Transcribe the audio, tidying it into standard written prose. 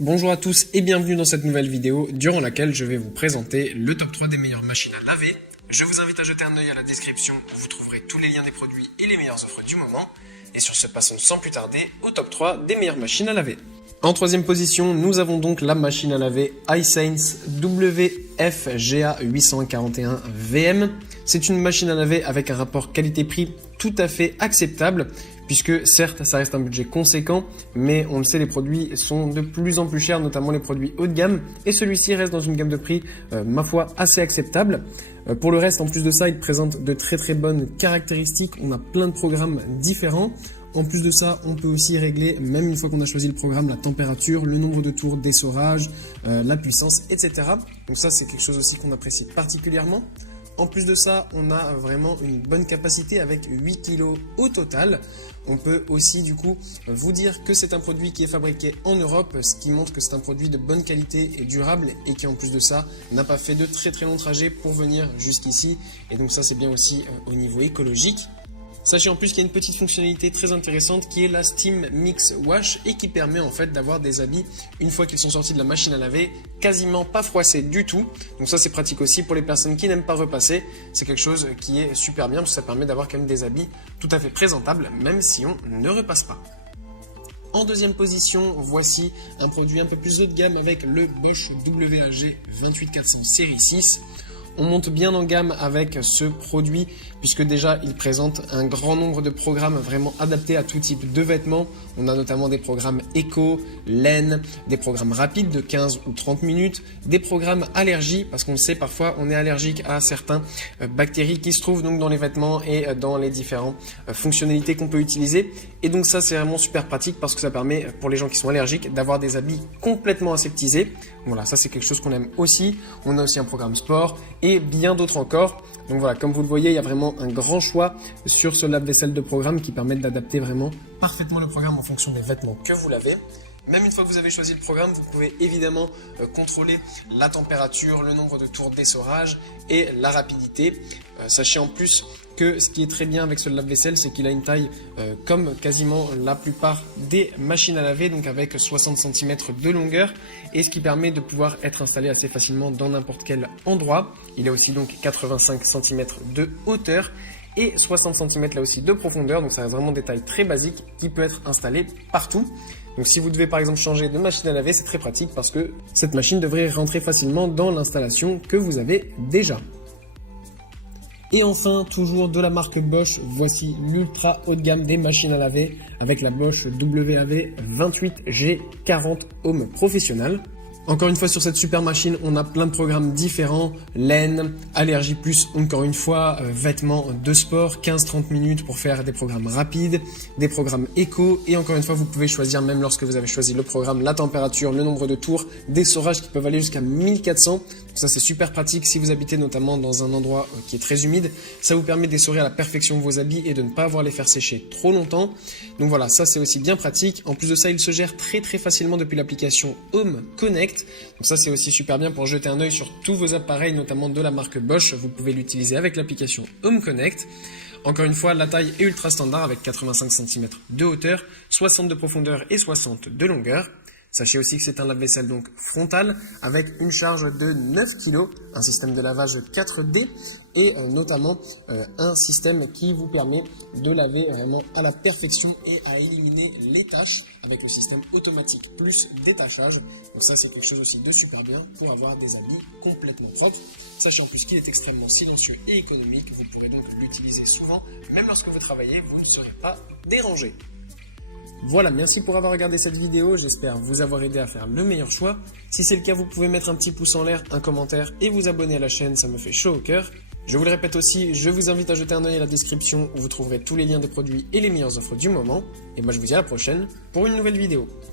Bonjour à tous et bienvenue dans cette nouvelle vidéo durant laquelle je vais vous présenter le top 3 des meilleures machines à laver. Je vous invite à jeter un œil à la description où vous trouverez tous les liens des produits et les meilleures offres du moment. Et sur ce, passons sans plus tarder au top 3 des meilleures machines à laver. En troisième position, nous avons donc la machine à laver Hisense WFGA 841 VM. C'est une machine à laver avec un rapport qualité-prix tout à fait acceptable, puisque certes ça reste un budget conséquent, mais on le sait, les produits sont de plus en plus chers, notamment les produits haut de gamme, et celui-ci reste dans une gamme de prix, ma foi, assez acceptable. Pour le reste, en plus de ça, il présente de très bonnes caractéristiques, on a plein de programmes différents. En plus de ça, on peut aussi régler, même une fois qu'on a choisi le programme, la température, le nombre de tours d'essorage, la puissance, etc. Donc ça, c'est quelque chose aussi qu'on apprécie particulièrement. En plus de ça, on a vraiment une bonne capacité avec 8 kg au total. On peut aussi du coup vous dire que c'est un produit qui est fabriqué en Europe, ce qui montre que c'est un produit de bonne qualité et durable et qui en plus de ça n'a pas fait de très longs trajets pour venir jusqu'ici. Et donc ça, c'est bien aussi au niveau écologique. Sachez en plus qu'il y a une petite fonctionnalité très intéressante qui est la Steam Mix Wash et qui permet en fait d'avoir des habits, une fois qu'ils sont sortis de la machine à laver, quasiment pas froissés du tout. Donc ça, c'est pratique aussi pour les personnes qui n'aiment pas repasser. C'est quelque chose qui est super bien parce que ça permet d'avoir quand même des habits tout à fait présentables même si on ne repasse pas. En deuxième position, voici un produit un peu plus haut de gamme avec le Bosch WAG 28400 série 6. On monte bien en gamme avec ce produit puisque déjà il présente un grand nombre de programmes vraiment adaptés à tout type de vêtements. On a notamment des programmes éco, laine, des programmes rapides de 15 ou 30 minutes, des programmes allergie parce qu'on le sait, parfois on est allergique à certaines bactéries qui se trouvent donc dans les vêtements et dans les différentes fonctionnalités qu'on peut utiliser. Et donc ça, c'est vraiment super pratique parce que ça permet pour les gens qui sont allergiques d'avoir des habits complètement aseptisés. Voilà, ça c'est quelque chose qu'on aime aussi. On a aussi un programme sport et bien d'autres encore. Donc voilà, comme vous le voyez, il y a vraiment un grand choix sur ce lave-vaisselle de programme qui permettent d'adapter vraiment parfaitement le programme en fonction des vêtements que vous lavez. Même une fois que vous avez choisi le programme, vous pouvez évidemment contrôler la température, le nombre de tours d'essorage et la rapidité. Sachez en plus que ce qui est très bien avec ce lave-vaisselle, c'est qu'il a une taille comme quasiment la plupart des machines à laver, donc avec 60 cm de longueur, et ce qui permet de pouvoir être installé assez facilement dans n'importe quel endroit. Il a aussi donc 85 cm de hauteur et 60 cm là aussi de profondeur, donc ça reste vraiment des tailles très basiques qui peut être installé partout. Donc si vous devez par exemple changer de machine à laver, c'est très pratique parce que cette machine devrait rentrer facilement dans l'installation que vous avez déjà. Et enfin, toujours de la marque Bosch, voici l'ultra haut de gamme des machines à laver avec la Bosch WAV 28G40 Home Professional. Encore une fois, sur cette super machine, on a plein de programmes différents, laine, allergie plus, encore une fois, vêtements de sport, 15-30 minutes pour faire des programmes rapides, des programmes éco, et encore une fois, vous pouvez choisir, même lorsque vous avez choisi le programme, la température, le nombre de tours, d'essorage qui peuvent aller jusqu'à 1400. Donc ça, c'est super pratique si vous habitez notamment dans un endroit qui est très humide. Ça vous permet d'essorer à la perfection vos habits et de ne pas avoir les faire sécher trop longtemps. Donc voilà, ça c'est aussi bien pratique. En plus de ça, il se gère très facilement depuis l'application Home Connect. Donc ça, c'est aussi super bien pour jeter un œil sur tous vos appareils, notamment de la marque Bosch. Vous pouvez l'utiliser avec l'application Home Connect. Encore une fois, la taille est ultra standard avec 85 cm de hauteur, 60 de profondeur et 60 de longueur. Sachez aussi que c'est un lave-vaisselle donc frontal avec une charge de 9 kg, un système de lavage 4D et notamment un système qui vous permet de laver vraiment à la perfection et à éliminer les taches avec le système automatique plus détachage. Donc ça, c'est quelque chose aussi de super bien pour avoir des habits complètement propres. Sachez en plus qu'il est extrêmement silencieux et économique. Vous pourrez donc l'utiliser souvent, même lorsque vous travaillez, vous ne serez pas dérangé. Voilà, merci pour avoir regardé cette vidéo, j'espère vous avoir aidé à faire le meilleur choix. Si c'est le cas, vous pouvez mettre un petit pouce en l'air, un commentaire et vous abonner à la chaîne, ça me fait chaud au cœur. Je vous le répète aussi, je vous invite à jeter un œil à la description où vous trouverez tous les liens des produits et les meilleures offres du moment. Et moi je vous dis à la prochaine pour une nouvelle vidéo.